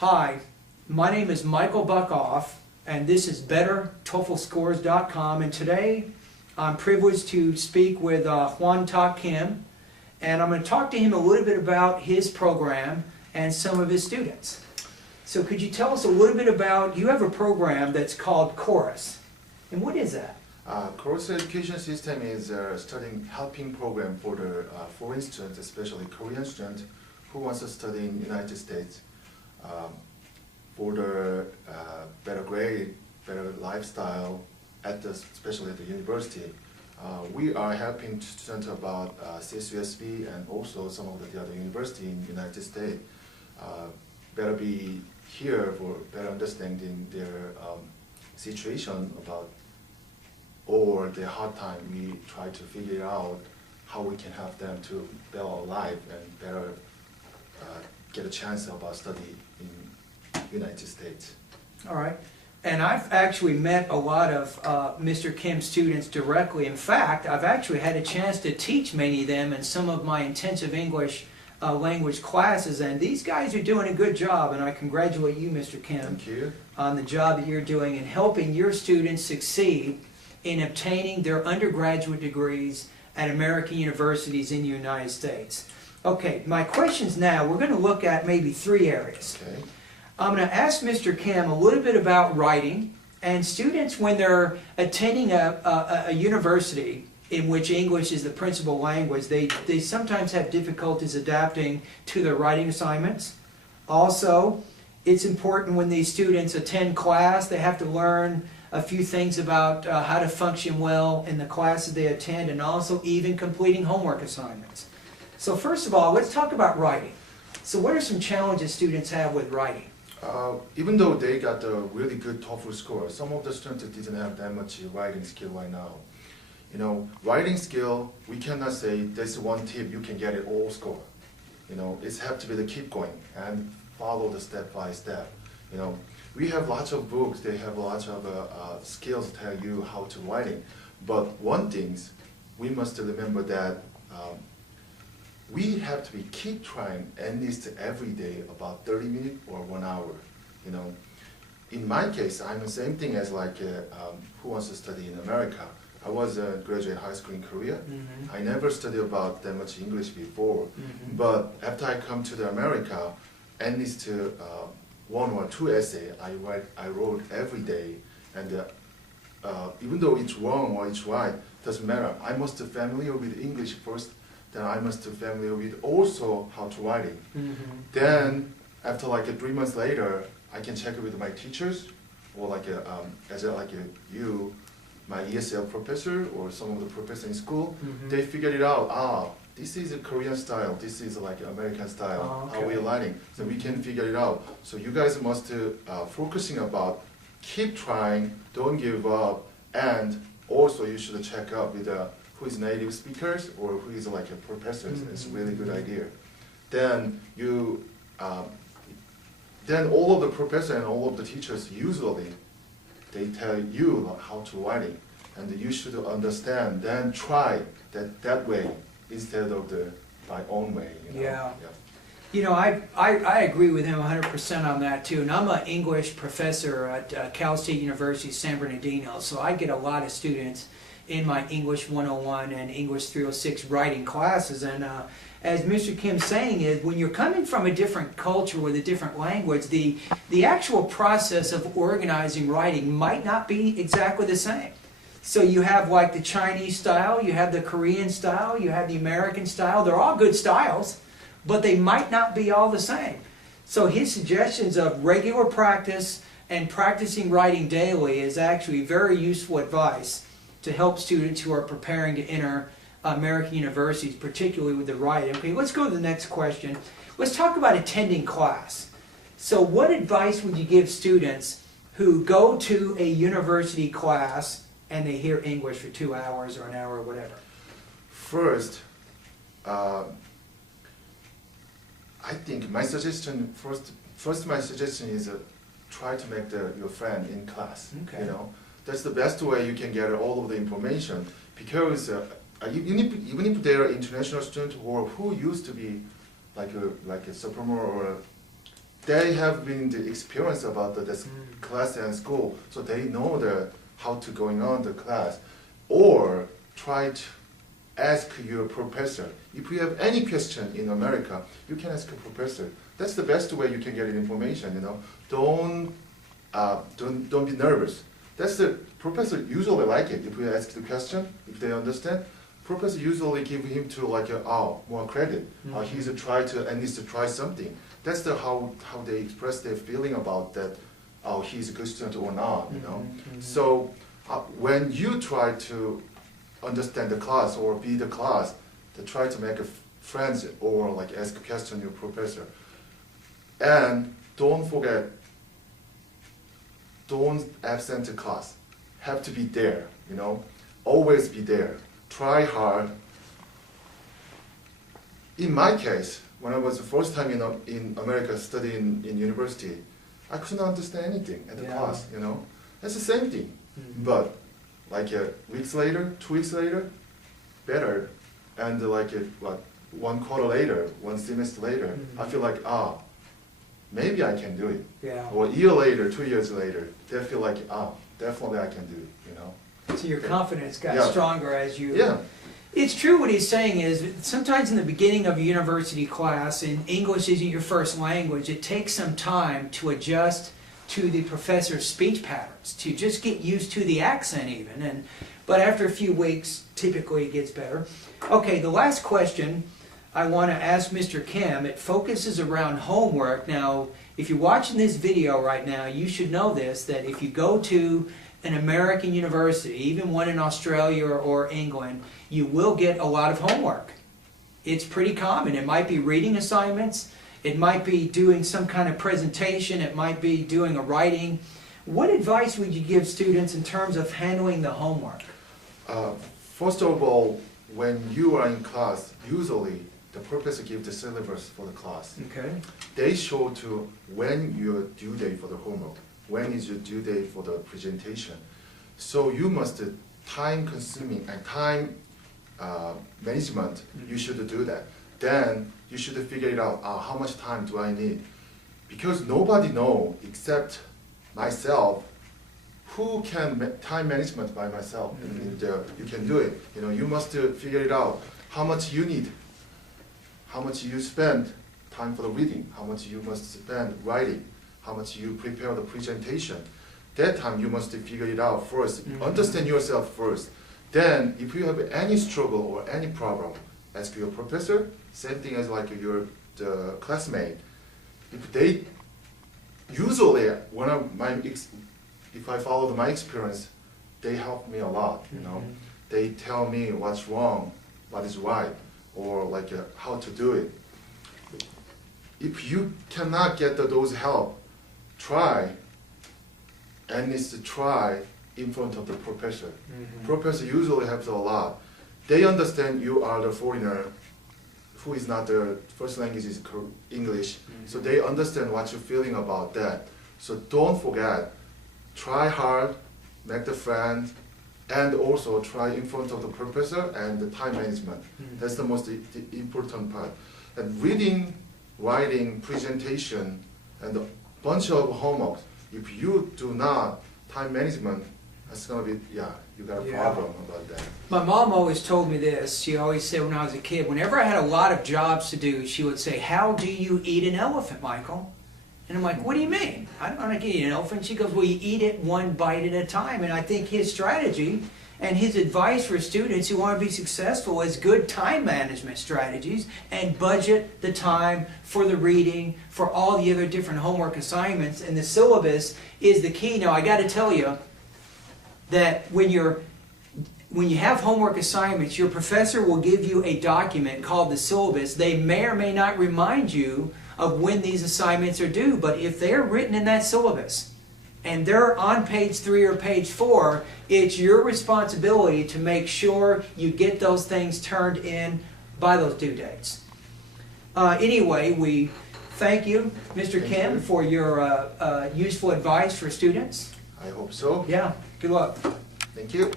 Hi, my name is Michael Buckoff, and this is BetterTOEFLScores.com, and today I'm privileged to speak with Hwan-Tak Kim, and I'm going to talk to him a little bit about his program and some of his students. So could you tell us a little bit about, you have a program that's called Korus, and what is that? Korus education system is a helping program for the foreign students, especially Korean students who wants to study in the United States. For the better grade, better lifestyle, especially at the university. We are helping students about CSUSB and also some of the other university in the United States. Better be here for better understanding their situation about or their hard time. We try to figure out how we can help them to better life and better get a chance about study in United States. All right. And I've actually met a lot of Mr. Kim's students directly. In fact, I've actually had a chance to teach many of them in some of my intensive English language classes, and these guys are doing a good job, and I congratulate you, Mr. Kim, Thank you. on the job that you're doing in helping your students succeed in obtaining their undergraduate degrees at American universities in the United States. Okay, my questions now, we're going to look at maybe three areas. Okay. I'm going to ask Mr. Kim a little bit about writing, and students, when they're attending a university in which English is the principal language, they sometimes have difficulties adapting to their writing assignments. Also, it's important when these students attend class, they have to learn a few things about how to function well in the classes they attend, and also even completing homework assignments. So first of all, let's talk about writing. So what are some challenges students have with writing? Even though they got a really good TOEFL score, some of the students didn't have that much writing skill right now. You know, writing skill, we cannot say this one tip you can get it all score. You know, it's have to be the keep going and follow the step by step. You know, we have lots of books, they have lots of skills tell you how to writing. But one thing, we must remember that we have to keep trying at least every day about 30 minutes or 1 hour. You know, in my case, I'm the same thing as like who wants to study in America. I was a graduate high school in Korea. Mm-hmm. I never studied about that much English before. Mm-hmm. But after I come to the America, at least one or two essays I wrote every day, and even though it's wrong or it's right, doesn't matter. I must be familiar with English first. Then I must be familiar with also how to writing. Mm-hmm. Then after like 3 months later, I can check it with my teachers, or like you, my ESL professor, or some of the professors in school. Mm-hmm. They figured it out. This is a Korean style. This is like American style. Oh, okay. How we're writing. So we can figure it out. So you guys must focusing about keep trying, don't give up, and also you should check out with who is native speakers or who is like a professor. Mm-hmm. It's a really good idea. Then you, then all of the professors and all of the teachers usually they tell you how to writing, and you should understand. Then try that way instead of my own way. You know? Yeah. You know, I agree with him 100% on that too, and I'm an English professor at Cal State University, San Bernardino, so I get a lot of students in my English 101 and English 306 writing classes, and as Mr. Kim's saying is, when you're coming from a different culture with a different language, the actual process of organizing writing might not be exactly the same. So you have like the Chinese style, you have the Korean style, you have the American style. They're all good styles, but they might not be all the same. So his suggestions of regular practice and practicing writing daily is actually very useful advice to help students who are preparing to enter American universities, particularly with the writing. Okay, let's go to the next question. Let's talk about attending class. So what advice would you give students who go to a university class and they hear English for 2 hours or an hour or whatever? First, I think my suggestion my suggestion is try to make your friend in class. Okay. You know, that's the best way you can get all of the information, because even if they are international students or who used to be like a sophomore or they have been the experience about this class and school, so they know how to going on the class. Or try to ask your professor. If you have any question in America, you can ask a professor. That's the best way you can get information. Don't be nervous. That's the professor usually like it. If we ask the question, if they understand, professor usually give him to more credit. He's try to at least try something. That's how they express their feeling about that. He's a good student or not. So when you try to understand the class or be the class, to try to make friends or ask a question your professor. And don't forget, don't absent the class. Have to be there, always be there. Try hard. In my case, when I was the first time in America studying in university, I couldn't understand anything at the class, That's the same thing. But weeks later, 2 weeks later, better. And 1 quarter later, 1 semester later, I feel maybe I can do it. Yeah. Or a year later, 2 years later, they feel definitely I can do it, So your confidence got stronger as you... Yeah. It's true what he's saying is, sometimes in the beginning of a university class, and English isn't your first language, it takes some time to adjust to the professor's speech patterns, to just get used to the accent even. But after a few weeks, typically it gets better. Okay, the last question I want to ask Mr. Kim, it focuses around homework. Now, if you're watching this video right now, you should know this, that if you go to an American university, even one in Australia or England, you will get a lot of homework. It's pretty common. It might be reading assignments, it might be doing some kind of presentation, it might be doing a writing. What advice would you give students in terms of handling the homework? First of all, when you are in class, usually the professor gives the syllabus for the class. Okay. They show to when your due date for the homework, when is your due date for the presentation. So you must time consuming and time management, you should do that. Then you should figure it out, how much time do I need? Because nobody knows except myself who can time management by myself. You can do it. You must figure it out. How much you need, how much you spend time for the reading, how much you must spend writing, how much you prepare the presentation. That time you must figure it out first. Understand yourself first. Then if you have any struggle or any problem, ask your professor. Same thing as your classmate. If they usually if I follow my experience, they help me a lot. They tell me what's wrong, what is right, or how to do it. If you cannot get those help, try, and it's to try in front of the professor. Professor usually helps a lot. They understand you are the foreigner who is not their first language is English, so they understand what you're feeling about that. So don't forget, try hard, make the friend, and also try in front of the professor and the time management. That's the most important part. And reading, writing, presentation, and a bunch of homework. If you do not time management, that's gonna be you got a problem about that. My mom always told me this. She always said when I was a kid, whenever I had a lot of jobs to do, she would say, "How do you eat an elephant, Michael?" And I'm like, "What do you mean? I don't know how to eat an elephant." She goes, "Well, you eat it one bite at a time." And I think his strategy and his advice for students who want to be successful is good time management strategies and budget the time for the reading, for all the other different homework assignments, and the syllabus is the key. Now, I got to tell you that when you have homework assignments, your professor will give you a document called the syllabus. They may or may not remind you of when these assignments are due, but if they're written in that syllabus and they're on page 3 or page 4, it's your responsibility to make sure you get those things turned in by those due dates. Anyway, we thank you, Mr. Kim, for your useful advice for students. I hope so. Yeah, good luck. Thank you.